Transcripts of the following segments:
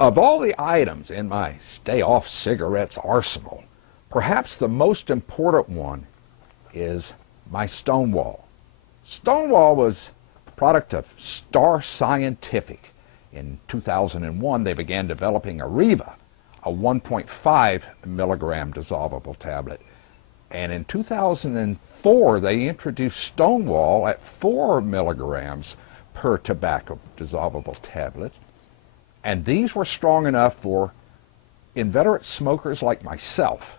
Of all the items in my stay-off cigarettes arsenal, perhaps the most important one is my Stonewall. Stonewall was a product of Star Scientific. In 2001, they began developing Arriva, a 1.5 milligram dissolvable tablet. And in 2004, they introduced Stonewall at 4 milligrams per tobacco dissolvable tablet. And these were strong enough for inveterate smokers like myself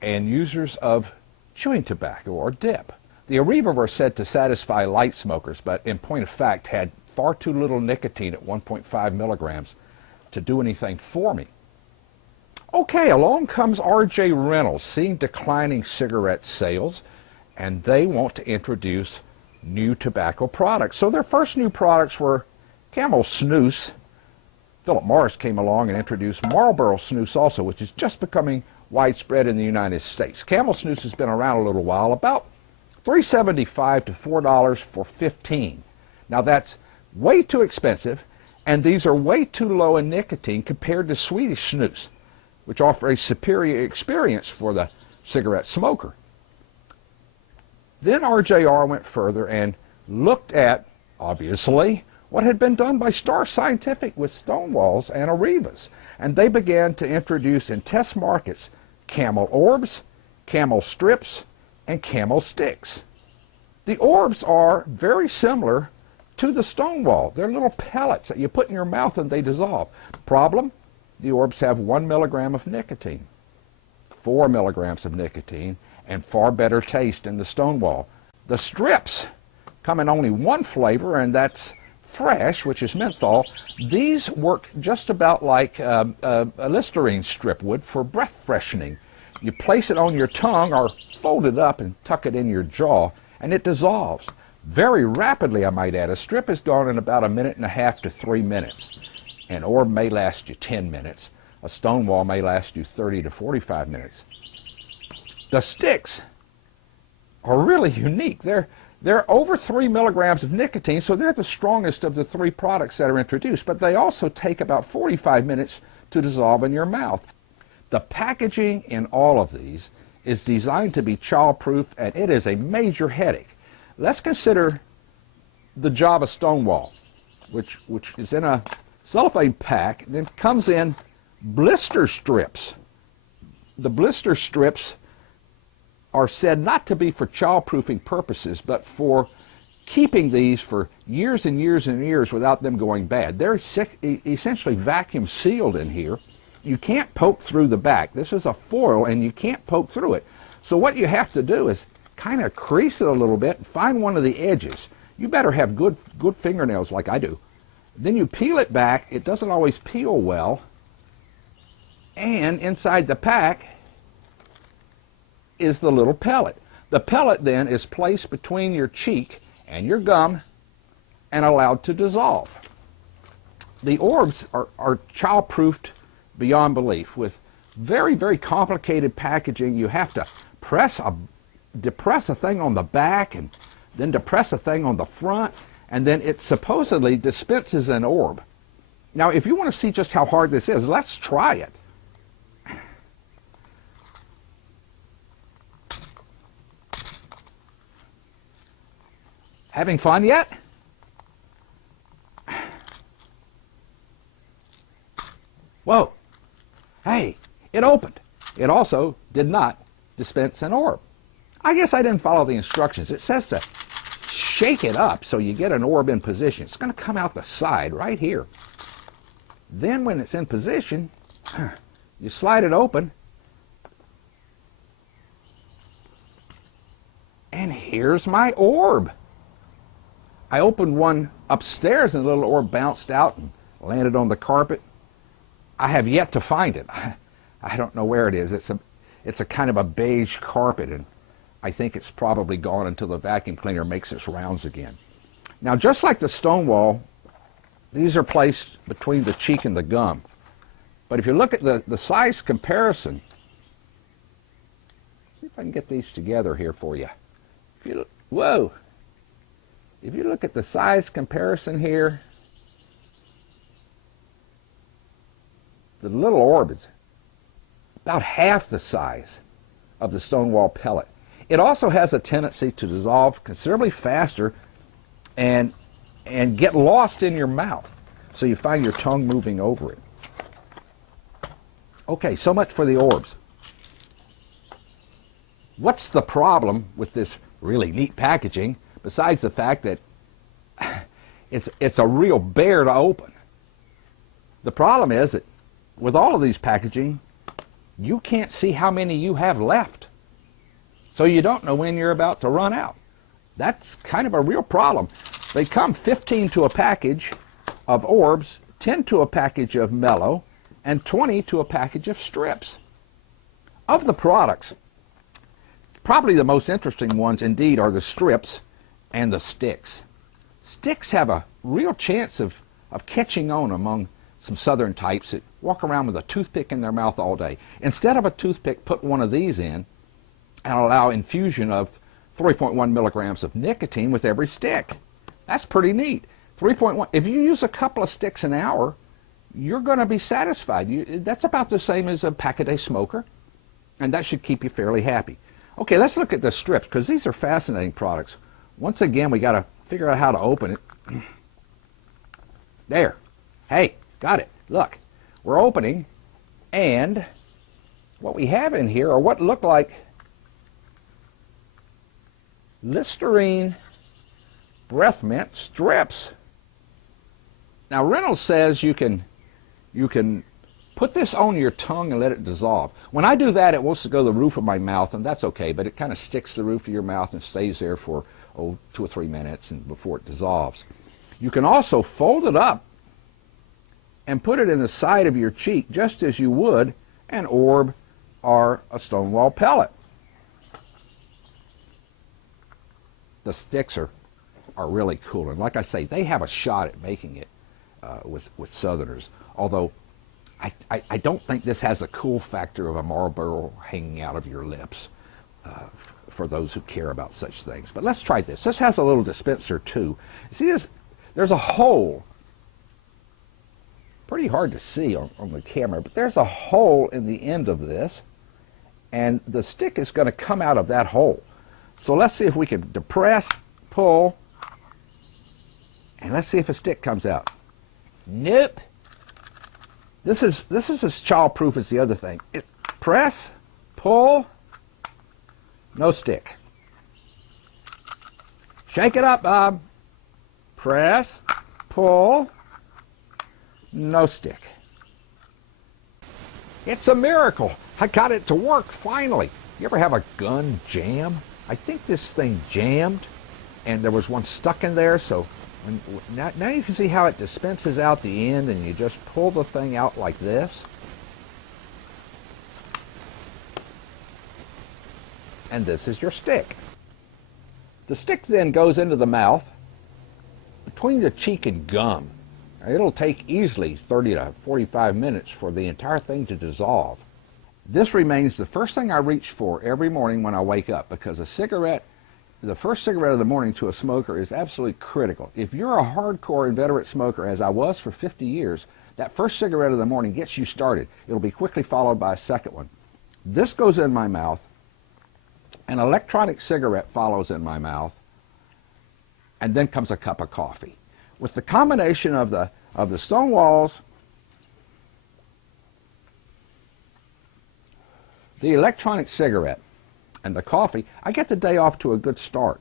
and users of chewing tobacco or dip. The Arriva were said to satisfy light smokers, but in point of fact had far too little nicotine at 1.5 milligrams to do anything for me. Okay, along comes R.J. Reynolds, seeing declining cigarette sales, and they want to introduce new tobacco products. So their first new products were Camel Snus. Philip Morris came along and introduced Marlboro Snus also, which is just becoming widespread in the United States. Camel Snus has been around a little while, about $3.75 to $4 for 15. Now that's way too expensive, and these are way too low in nicotine compared to Swedish Snus, which offer a superior experience for the cigarette smoker. Then RJR went further and looked at, obviously, what had been done by Star Scientific with Stonewalls and Arrivas. And they began to introduce in test markets Camel Orbs, Camel Strips, and Camel Sticks. The Orbs are very similar to the Stonewall. They're little pellets that you put in your mouth and they dissolve. Problem? The Orbs have 1 milligram of nicotine, 4 milligrams of nicotine, and far better taste than the Stonewall. The Strips come in only one flavor, and that's fresh, which is menthol. These work just about like a Listerine strip would for breath freshening. You place it on your tongue or fold it up and tuck it in your jaw, and it dissolves very rapidly, I might add. A strip is gone in about 1.5 minutes to 3 minutes. An Orb may last you 10 minutes. A Stonewall may last you 30 to 45 minutes. The Sticks are really unique. They're over 3 milligrams of nicotine, so they're the strongest of the 3 products that are introduced, but they also take about 45 minutes to dissolve in your mouth. The packaging in all of these is designed to be child-proof, and it is a major headache. Let's consider the Java Stonewall, which is in a cellophane pack, then comes in blister strips. The blister strips are said not to be for child-proofing purposes, but for keeping these for years and years and years without them going bad. They're essentially vacuum sealed in here. You can't poke through the back. This is a foil, and you can't poke through it. So what you have to do is kind of crease it a little bit and find one of the edges. You better have good fingernails like I do. Then you peel it back. It doesn't always peel well. And inside the pack is the little pellet. The pellet then is placed between your cheek and your gum and allowed to dissolve. The Orbs are child-proofed beyond belief with very, very complicated packaging. You have to depress a thing on the back and then depress a thing on the front, and then it supposedly dispenses an Orb. Now, if you want to see just how hard this is, let's try it. Having fun yet? Whoa. Hey, it opened. It also did not dispense an Orb. I guess I didn't follow the instructions. It says to shake it up so you get an Orb in position. It's going to come out the side right here. Then when it's in position, you slide it open, and here's my Orb. I opened one upstairs and the little Orb bounced out and landed on the carpet. I have yet to find it. I don't know where it is. It's a kind of a beige carpet, and I think it's probably gone until the vacuum cleaner makes its rounds again. Now, just like the Stonewall, these are placed between the cheek and the gum. But if you look at the size comparison, see if I can get these together here for you. Whoa! If you look at the size comparison here, the little orb is about half the size of the Stonewall pellet. It also has a tendency to dissolve considerably faster and get lost in your mouth, so you find your tongue moving over it. Okay, so much for the orbs. What's the problem with this really neat packaging, besides the fact that it's a real bear to open? The problem is that with all of these packaging, you can't see how many you have left. So you don't know when you're about to run out. That's kind of a real problem. They come 15 to a package of orbs, 10 to a package of mellow, and 20 to a package of strips. Of the products, probably the most interesting ones indeed are the strips and the sticks. Sticks have a real chance of catching on among some southern types that walk around with a toothpick in their mouth all day. Instead of a toothpick, put one of these in and allow infusion of 3.1 milligrams of nicotine with every stick. That's pretty neat. 3.1. If you use a couple of sticks an hour, you're going to be satisfied. That's about the same as a pack-a-day smoker, and that should keep you fairly happy. Okay, let's look at the strips, because these are fascinating products. Once again, we got to figure out how to open it. There. Hey, got it. Look, we're opening, and what we have in here are what look like Listerine breath mint strips. Now Reynolds says you can put this on your tongue and let it dissolve. When I do that, it wants to go to the roof of my mouth, and that's okay, but it kind of sticks to the roof of your mouth and stays there for 2 or 3 minutes and before it dissolves. You can also fold it up and put it in the side of your cheek just as you would an orb or a Stonewall pellet. The sticks are really cool, and like I say, they have a shot at making it with Southerners, although I don't think this has a cool factor of a Marlboro hanging out of your lips for those who care about such things. But let's try this. This has a little dispenser too. See this? There's a hole. Pretty hard to see on the camera, but there's a hole in the end of this, and the stick is going to come out of that hole. So let's see if we can depress, pull, and let's see if a stick comes out. Nope. This is as child-proof as the other thing. Press, pull, no stick. Shake it up, Bob. Press, pull, no stick. It's a miracle. I got it to work finally. You ever have a gun jam? I think this thing jammed, and there was one stuck in there, so now you can see how it dispenses out the end, and you just pull the thing out like this. And this is your stick. The stick then goes into the mouth between the cheek and gum. It'll take easily 30 to 45 minutes for the entire thing to dissolve. This remains the first thing I reach for every morning when I wake up, because a cigarette, the first cigarette of the morning to a smoker, is absolutely critical. If you're a hardcore inveterate smoker, as I was for 50 years, that first cigarette of the morning gets you started. It'll be quickly followed by a second one. This goes in my mouth. An electronic cigarette follows in my mouth, and then comes a cup of coffee. With the combination of the Stonewalls, the electronic cigarette, and the coffee, I get the day off to a good start.